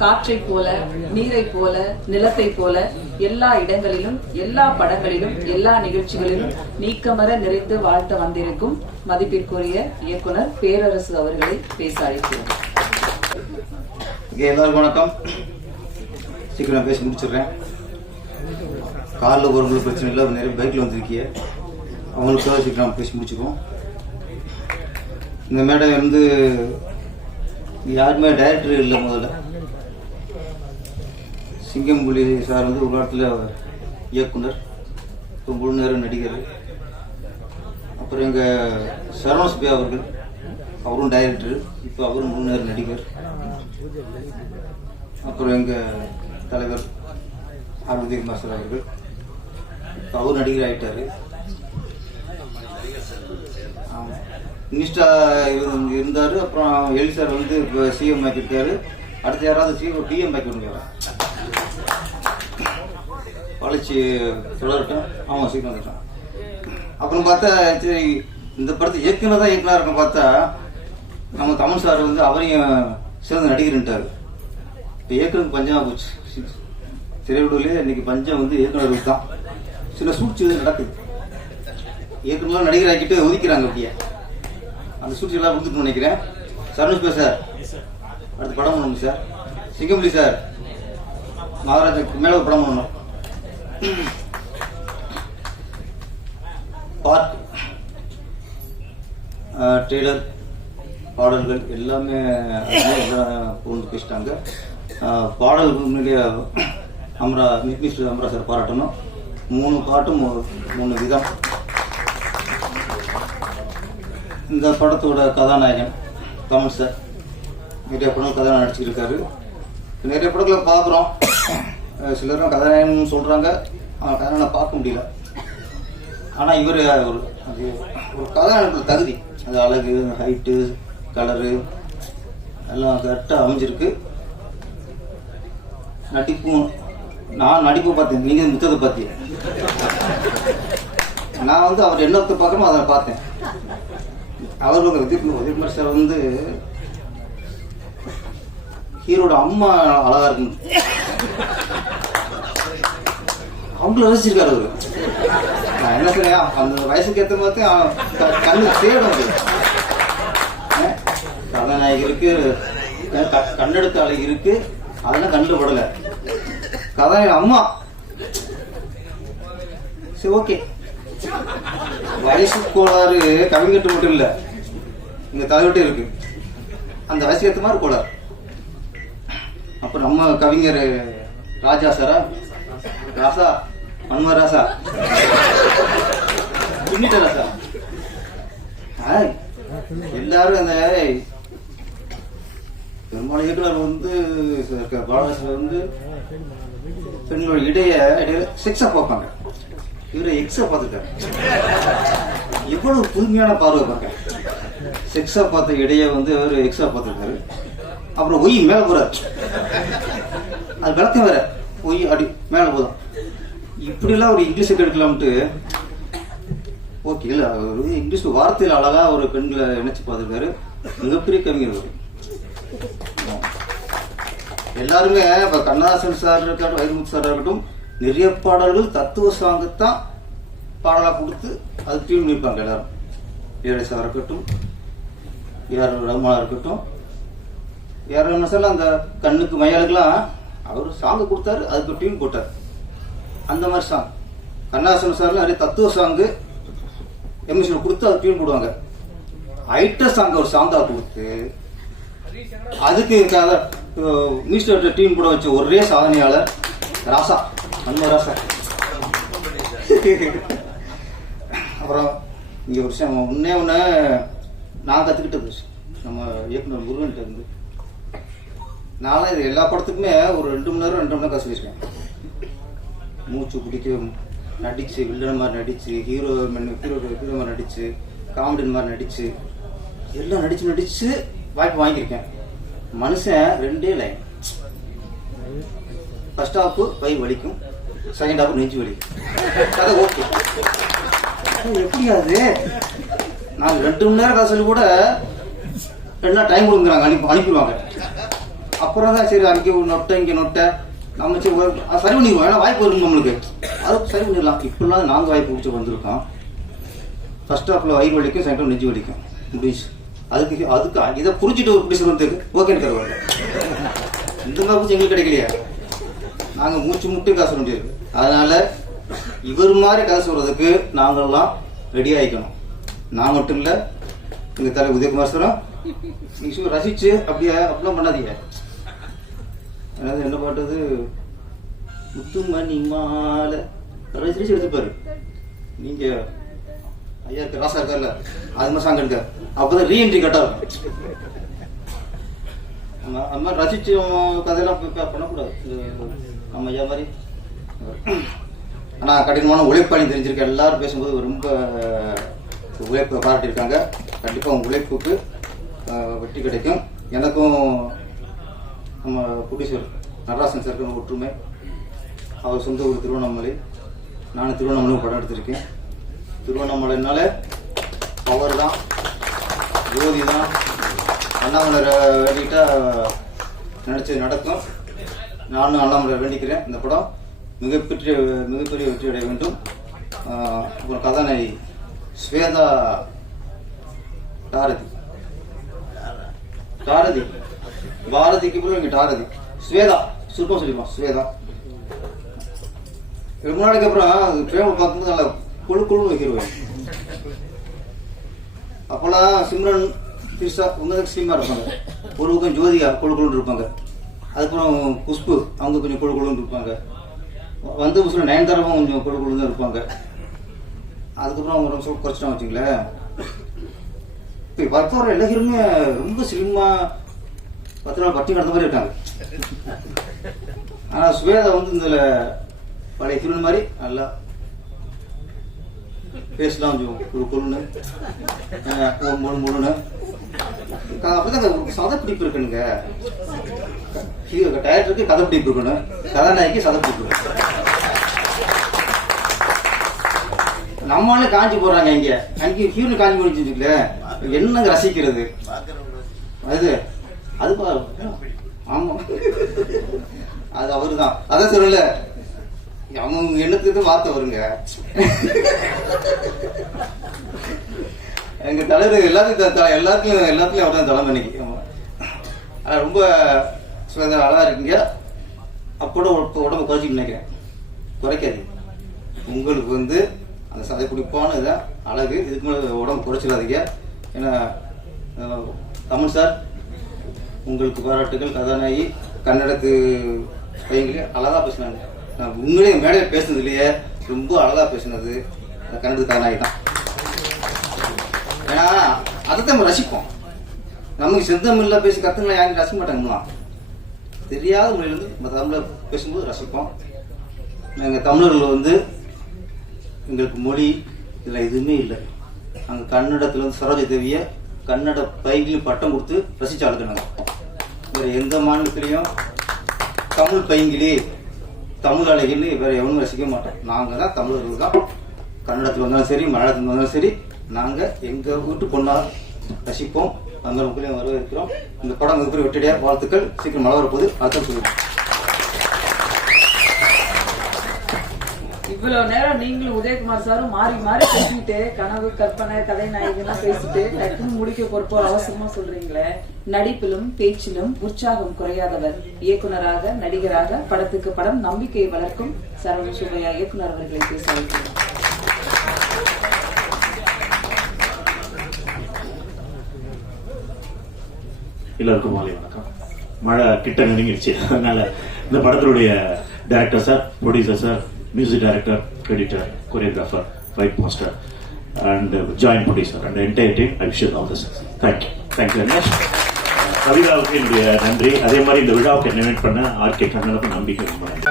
காற்றை போல, நீரை போல, நிலத்தை போல எல்லா இடங்களிலும், எல்லா படங்களிலும், எல்லா நிகழ்ச்சிகளிலும் நீக்கமர நிறைத்து வாழ்த்த வந்திருக்கும் மதிப்பிற்குரிய இயக்குனர் பேரரசு அவர்களை பேச அழைக்கிறோம். எல்லாருக்கும் வணக்கம். சீக்கிரம் பேசி முடிச்சிடுறேன். காரில் போகிறவங்களுக்கு பிரச்சனை இல்லை, நிறைய பைக்கில் வந்திருக்கிய அவங்களுக்காக சீக்கிரம் பேசி முடிச்சுக்குவோம். இந்த மேடம் வந்து யாருமே டைரக்டர் இல்லை. முதல்ல சிங்கம்புலி சார் வந்து ஒரு இடத்துல இயக்குனர், இப்போ முழு நேரம் நடிகர். அப்புறம் எங்கள் சரவணசுபியா அவர்கள், அவரும் டைரக்டர், இப்போ அவரும் முழு நேரம் நடிகர். அப்புறம் எங்கள் தலைவர் ஆர்வதி மாஸ்டர் அவர்கள், இப்போ அவரும் நடிகர் ஆகிட்டார். மினிஸ்டா இருந்தார். அப்புறம் எலி சார் வந்து இப்போ சிஎம் ஆக்கியிருக்காரு. அடுத்து யாராவது சிஎம் டிஎம் ஆக்கி விடுங்க. வளர்ச்சி தொடரட்டும். ஆமாம், சீக்கிரம் வந்துட்டான். அப்புறம் பார்த்தா சரி, இந்த படத்தை இயக்குனர் தான் இயக்குனர் இருக்கும். பார்த்தா நம்ம தமிழ் சார் வந்து அவரையும் சேர்ந்து நடிகர்ன்ட்டார். இப்போ இயக்குனருக்கு பஞ்சமாக போச்சு. திரையுடலே இன்னைக்கு பஞ்சம் வந்து இயக்குனருக்கு தான். சில சூழ்ச்சி நடக்குது. இயக்குனர்லாம் நடிகர் ஆக்கிட்டு ஒதுக்கிறாங்க. அப்படியே அந்த சூழ்ச்சி எல்லாம் கொடுத்துட்டு நினைக்கிறேன். சரவணசுபியா சார் அடுத்த படம் பண்ணணும் சார். சிங்கம்புலி சார் மகாராஜாக்கு மேலே ஒரு படம் பண்ணணும். பார்க் ட்ரெய்லர், பாடல்கள் எல்லாமே புரிஞ்சு பேசிட்டாங்க. பாடல் உண்மையிலேயே மிஸ்டர் அமரா சார் பாராட்டணும். 3 பாட்டும் 3 விதம். இந்த படத்தோட கதாநாயகன் கமல் சார் நிறைய படம் கதாநாயகன் நடிச்சிருக்காரு. நிறைய படங்களை பார்க்குறோம். சிலரும் கதாநாயகன் சொல்கிறாங்க, ஆனால் கதாநாயகனை பார்க்க முடியல. ஆனால் இவர் ஒரு கதாநாயகனோட தகுதி, அது அழகு, ஹைட்டு, கலரு எல்லாம் கரெக்டாக அமைஞ்சிருக்கு. நடிப்பும், நான் நடிப்பு பார்த்தேன், நீங்கள் மித்தத்தை பார்த்தீங்க. நான் வந்து அவர் என்னத்தை பார்க்கணுமோ அதை பார்த்தேன். அவர்களுக்கு உதயகுமார் சார் வந்து ஹீரோட அம்மா அழகா இருக்கணும், அவங்கள ரசிச்சிருக்காரு அவரு. நான் என்ன சொன்னேன், அந்த வயசுக்கு ஏற்ற மாதிரி கண்ணு தேடும். கதாநாயகருக்கு கண்ணெடுத்த அழகு இருக்கு, அதெல்லாம் கண்ணில் படல. கதாநாயக அம்மா சரி, ஓகே. வயசு கோளாறு கவிஞர்கிட்ட மட்டும் இல்லை, இங்க தலைவட்டே இருக்கு. அந்த வயசுக்கு ஏற்ற மாதிரி கோளாறு. அப்புறம் நம்ம கவிஞர் ராஜா சாரா, ராசா, மன்ம ராசா, பின்னிட்ட ராசா, எல்லாரும் அந்த பெரும்பாலும் இயக்குனர் வந்து பாலராசர் வந்து பெண்களோட இடையில செக்ஸா பார்ப்பாங்க. இவரை எக்ஸா பார்த்துட்டாரு. எவ்வளவு புதுமையான பார்வை பார்க்க. செக்ஸா பார்த்த இடையே வந்து அவர் எக்ஸா பார்த்துருக்காரு. அப்புறம் ஒய் மேல போறாரு, அது விளக்கம் வேற. ஒய் அடி மேல போதும். இப்படிலாம் ஒரு இங்கிலீஷ் எடுக்கலாம்ட்டு ஓகே. இல்ல ஒரு இங்கிலீஷ் வார்த்தையில் அழகா ஒரு பெண்களை நினைச்சு பார்த்துருக்காரு. மிகப்பெரிய கவிஞர். எல்லாருமே இப்ப கண்ணதாசன் சார் இருக்கட்டும், வைரமுத்து சார் இருக்கட்டும், நிறைய பாடல்கள் தத்துவ சாங்கத்தான் பாடலாக கொடுத்து அது டியூன் பண்ணியிருப்பாங்க. எல்லாரும் இளையராஜா இருக்கட்டும், ஏஆர் ரஹ்மானா இருக்கட்டும். ஏஆர் ரஹ்மான் சார் அந்த கண்ணுக்கு மையாளுக்கெல்லாம் அவர் சாங்கு கொடுத்தாரு, அதுக்கு டியூன் போட்டார். அந்த மாதிரி சாங் கண்ணதாசன் சார்ல நிறைய தத்துவ சாங்கு எம்எஸ்ல கொடுத்து அது டியூன் போடுவாங்க. ஐட்டர் சாங் ஒரு சாங்கா கொடுத்து அதுக்கு மியூசிக் டியூன் போட வச்ச ஒரே சாதனையாளர் ராசா, மன்மராசா. அப்புறம் இங்க ஒரு விஷயம் ஒன்னே ஒன்று நான் கற்றுக்கிட்டது, நம்ம இயக்குனர் முருகன்கிட்ட இருந்து. நானும் இது எல்லா படத்துக்குமே ஒரு 2 மணி நேரம் 2 மணி நேரம் கசிச்சிருக்கேன். மூச்சு பிடிக்க நடிச்சு, வில்லன் மாதிரி நடிச்சு, ஹீரோ மாதிரி நடிச்சு, காமெடி மாதிரி நடிச்சு, எல்லாம் நடிச்சு வாய்ப்பு வாங்கியிருக்கேன். மனுஷன் 2 லைன். ஃபர்ஸ்ட் ஹாஃப் வயிறு வலிக்கும், செகண்ட் ஹாஃப் நெஞ்சு வலிக்கும். கதை ஓகே. எப்படியாது நான் 2 மணி நேரம் கதை சொல்லி கூட 2 நாள் டைம் கொடுக்குறாங்க, அனுப்பிடுவாங்க. அப்புறம் தான் சரி அங்கே நொட்டை இங்கே நொட்டை நம்ம சரி சரி பண்ணிடுவோம். ஏன்னா வாய்ப்பு வரும் நம்மளுக்கு, அது சரி பண்ணிடலாம். இப்பெல்லாம் 4 வாய்ப்பு பிடிச்சி வந்திருக்கோம். ஃபர்ஸ்ட் ஹாஃப்ல வயிறு வலிக்கும், செகண்ட் ஹாஃப் நெஞ்சு வலிக்கும் முடிச்சு. அதுக்கு இதை புரிஞ்சுட்டு ஒரு பிடிச்சி வந்து ஓகேன்னு தருவாங்க. இந்த மாதிரி பிடிச்சி எங்களுக்கு கிடைக்கலையா, நாங்கள் மூச்சு முட்டு காசு முடியாது. அதனால இவர் மாதிரி கதை சொல்றதுக்கு நாங்கள்லாம் ரெடி ஆகிக்கணும். நான் மட்டும் இல்லை, எங்கள் தலை உதயகுமார் சாரும் நீங்கள் ரசிச்சு அப்படிலாம் பண்ணாதீங்க. அதாவது என்ன பாட்டது, முத்துமணி மாலை ரசிச்சு எடுத்துப்பாரு. நீங்க ஐயா இருக்க ராசா இருக்கார்ல, அது மாதிரி சாங் எடுக்க, அப்பதான் ரீஎன்ட்ரி கரெக்டா இருக்கும். அது மாதிரி ரசிச்சு கதையெல்லாம் பண்ணக்கூடாது நம்ம ஐயா மாதிரி. ஆனா கடினமான உழைப்பாளி தெரிஞ்சிருக்க எல்லாரும் பேசும்போது ரொம்ப உழைப்பு பாராட்டியிருக்காங்க. கண்டிப்பா உங்க உழைப்புக்கு வெற்றி கிடைக்கும். எனக்கும் நம்ம புட்டீஸ்வர் நடராசன் சாருக்கு ஒற்றுமை. அவர் சொந்த ஊர் திருவண்ணாமலை, நானும் திருவண்ணாமலை படம் எடுத்திருக்கேன். திருவண்ணாமலைனால பவர் தான், ஜோதி தான். அண்ணாமலை வேண்டிக்கிட்டா நினைச்சது நடக்கும். நானும் அண்ணாமலை வேண்டிக்கிறேன். இந்த படம் மிகப்பெரிய வெற்றி அடைய வேண்டும். அப்புறம் கதாநாயகி ஸ்வேதா டாரதி பாரதிக்கு போல இங்க டாரதி ஸ்வேதா சுருக்கம் சொல்லிடுவோம். ஸ்வேதா ரொம்ப நாளைக்கு அப்புறம் பிரேம பார்க்கும்போது நல்லா குழு வைக்கிறேன். அப்பெல்லாம் சிம்ரன் திரிஷா உங்க சிம்மா இருப்பாங்க, ஒரு பக்கம் ஜோதிகா குழுன்னு இருப்பாங்க. அதுக்கப்புறம் குஷ்பு அவங்க கொஞ்சம் குழுன்னு இருப்பாங்க. வந்து புதுசுல நயன்தாராவும் கொஞ்சம் குழுன்னு தான் இருப்பாங்க. அதுக்கப்புறம் அவங்க ரொம்ப குறைச்சிட்டாங்க வச்சுங்களேன். இப்போ வர எல்லா ஹீரோமே ரொம்ப சினிமா 10 நாள் பட்டி கடந்த மாதிரி இருக்காங்க. ஆனா ஸ்வேதா வந்து இந்த பழைய ஹீரோன் மாதிரி நல்லா பேசலாம், கொஞ்சம் குழுன்னு முழுன்னு அப்படிதான் சதப்பிடிப்பு இருக்குனுங்க. டைரக்டருக்கு கதைப்பிடிப்பு இருக்கணும், கதாநாயகி சதப்பிடிப்பு இருக்கு. நம்மளால காஞ்சி போடுறாங்க இங்க, அங்கே ஹீரோன் காஞ்சி முடிச்சுக்கல என்னங்க ரசிக்கிறது அது ஆமா அது அவருதான். அதான் சொல்லல, அவங்க எண்ணத்துக்கு வார்த்தை வருங்க. எங்க தலைவர் எல்லாத்துலயும் அவர் தான் தலைமை இன்னைக்கு. ரொம்ப அழகா இருக்கீங்க. அப்போட உடம்பு குறைச்சிட்டு நினைக்கிறேன். குறைக்காது, உங்களுக்கு வந்து அந்த சதை பிடிப்பான இதான் அழகு. இதுக்கு மேலே உடம்பு குறைச்சிடாதீங்க. ஏன்னா தமிழ் சார் உங்களுக்கு பாராட்டுகள். கதாநாயகி கன்னடத்து பையங்களே அழகா பேசினாங்க. நான் உண்மையிலே மேடையில் பேசுனது இல்லையே, ரொம்ப அழகா பேசினது கன்னடத்து கதாநாயகி தான். ஏன்னா அதைத்தான் நம்ம ரசிப்போம். நமக்கு செந்தமிழ்ல பேசி கத்துங்களா யாரும் ரசிக்க மாட்டாங்களா, தெரியாத மொழியிலிருந்து நம்ம தமிழ பேசும்போது ரசிப்போம். நாங்கள் தமிழர்கள் வந்து எங்களுக்கு மொழி இதில் எதுவுமே இல்லை. அங்கே கன்னடத்துல வந்து சரோஜ தேவியை கன்னட பைங்கிலும் பட்டம் கொடுத்து ரசிச்சு அழுதுனாங்க. வேற எந்த மாநிலத்திலையும் தமிழ் பைங்கிலி தமிழ் அலைகள் வேற எவனும் ரசிக்க மாட்டோம். நாங்க தான் தமிழர்கள் தான். கன்னடத்துல வந்தாலும் சரி, மலையாளத்துல வந்தாலும் சரி, நாங்க எங்க வீட்டு பொண்ணா ரசிப்போம். அந்த மக்களையும் வரவேற்கிறோம். இந்த படம் மிகப்பெரிய வெற்றியா வாழ்த்துக்கள். சீக்கிரம் மழை வரப்போது அர்த்தம் சொல்லுவோம். இவ்வளவு நேரம் நீங்களும் உதயகுமார் சாரும் மாறி மாறி பேசிட்டு கனவு கற்பனை கதை நாயகெல்லாம் பேசிட்டு டக்குன்னு முடிக்க பொறுப்போ அவசரமா சொல்றீங்களே. நடிப்பிலும் பேச்சிலும் உற்சாகம் குறையாதவர். இயக்குனராக நடிகராக படத்துக்கு படம் நம்பிக்கை வளர்க்கும் சரவண சுப்பையா இயக்குனர் அவர்களை பேச வைக்கிறோம். எல்லாருக்கும் மாலை வணக்கம். மழை கிட்ட நெருங்கிடுச்சு. அதனால இந்த படத்தினுடைய director sir, producer sir, music director, editor, choreographer, fight master and joint producer and entire team, I wish you all the success. Thank you very much. கவிதாவுக்கு என்னுடைய நன்றி. அதே மாதிரி இந்த விழாவுக்கு இன்வைட் பண்ண ஆர்கே கண்ணனுக்கு நம்பிக்கை ரொம்ப நன்றி.